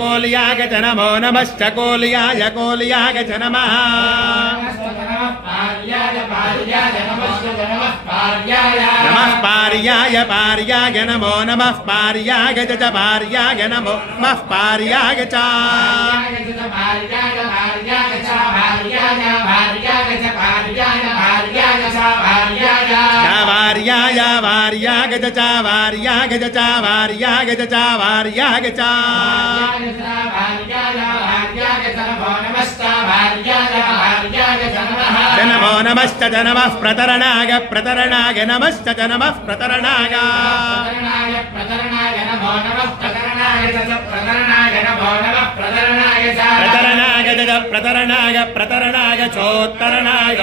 कोलियाय च नमो नमश्च कोलियाय च नमः नमः पार्याय नमो नमः पार्याय च पार्याय नमो नमः पार्याय च नमो नमश्च नमः प्रतरणाय नमश्च नमः प्रतरणाय प्रतरणाय चोत्तरणाय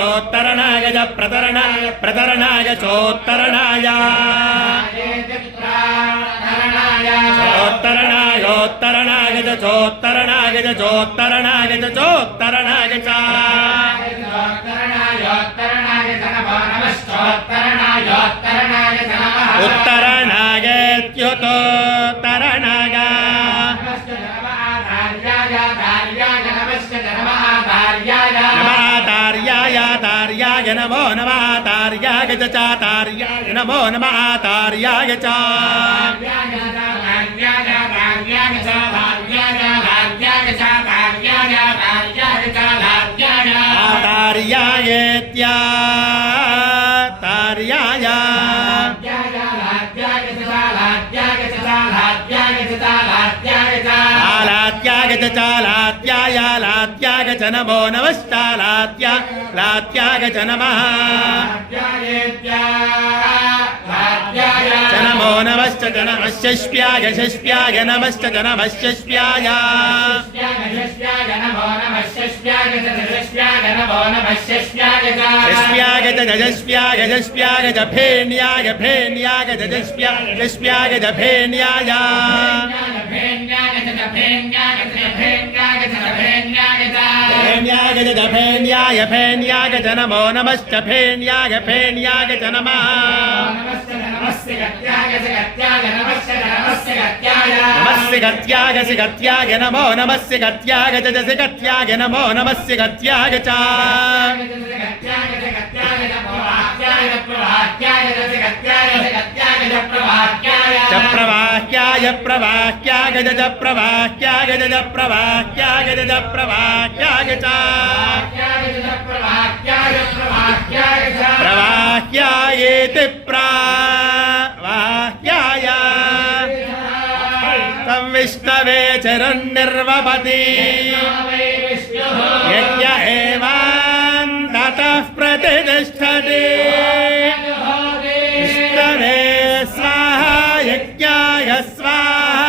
प्रतरणाय चोत्तरणाय उत्तरणाय तार्याय नमो नमः तार्याय च तार्याय नमो नमः तार्याय च तार्यायेत्या तार्याय लात्याय च नमो नमश्चालात्याय च नमः च नमो नमश्च नमश्चाय नमश्च नमश्चाय जस्याय च फेन्याय फेन्याय च नमो नमश्च फेन्याय च नमः नमस्सिगत्याय नमो नमस्सिगत्याय च सिगत्याय नमो नमस्सिगत्याय च प्रवाह्याय प्रवाह्यायेति प्रवाह्याय संविष्णवे चरन्निर्वपति यज्ञ एवान्ततः प्रतिष्ठति विष्णवे स्वाहा यज्ञाय स्वाहा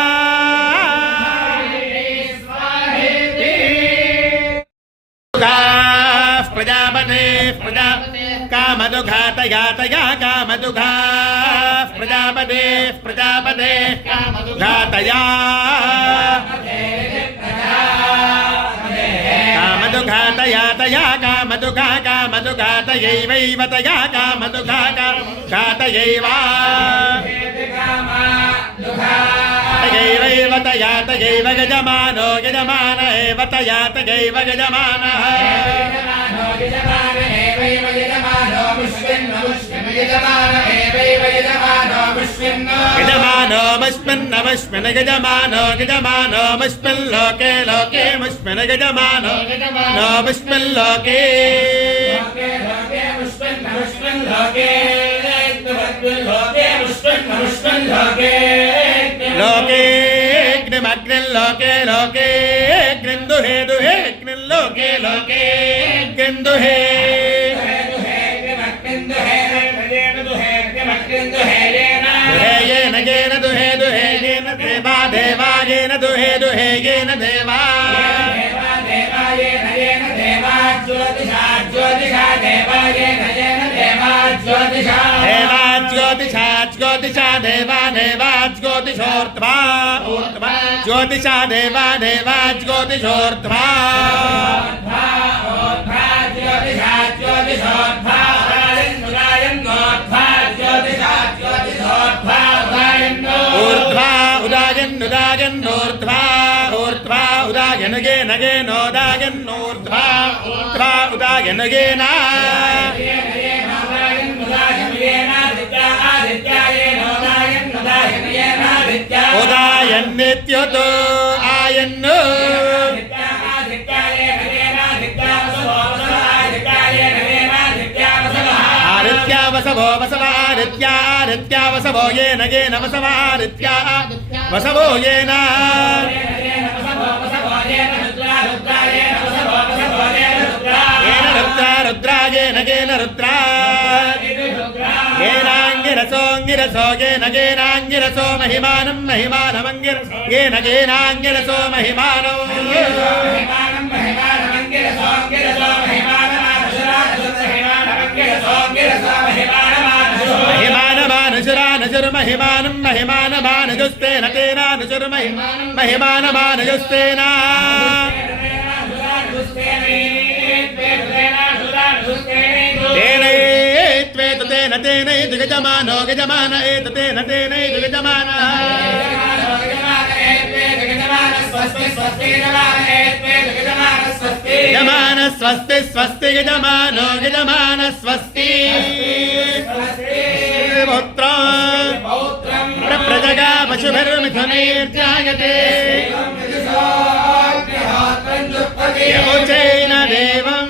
प्रजापते कामदुघातया कामदुघा प्रजापते घातया कामदुघातया कामदुघातयैवैव तया कामदुघा घातयैवा तयैव तया तयैव यजमानो यजमान एव तया तयैव यजमानः यजमानोऽस्मिन् यजमानोऽस्मिन् लोके लोकेऽस्मिन् यजमानोऽस्मिन् लोके लोकेऽग्निमग्निर्लोके लोकेऽग्निन्दुहे दुहेऽग्निर्लोके लोकेऽग्निन्दुहे येन दुहे येन देवा देवा येन दुहे येन देवा ज्योतिषा देवा येन देवा ज्योतिषा देवा ज्योतिषोर्ध्वा ज्योतिषा देवा ज्योतिषोर्ध्वा ज्योतिषोर्ध्वा उदायन्नोर्ध्वा ऊर्ध्वा उदायनगेन उदायन्नित्युतो आयन्नु आदित्या वसवो वसवादित्या आदित्या वसवो येन गेन वसवादित्या वसवो येन येन रुद्रा रुद्रायेन गेन रुद्रा येनाङ्गिरसोऽङ्गिरसो येन गेनाङ्गिरसो महिमानं महिमानमङ्गिरसो येन गेनाङ्गिरसो महिमानो महिमानमानुषुरानुषुर्महिमानं महिमानमानुजुस्तेन तेनानुषुर्महिमानं महिमानमानुजुस्तेन तेनैत्वेत तेन तेनैतु गजमानो गजमान एत तेन तेनैतु गजमानः गजमान स्वस्ति स्वस्ति गजमानो गजमान स्वस्ति पौत्रं प्रजगा पशुभिर्मिथुनैर्जायते योचेन देवं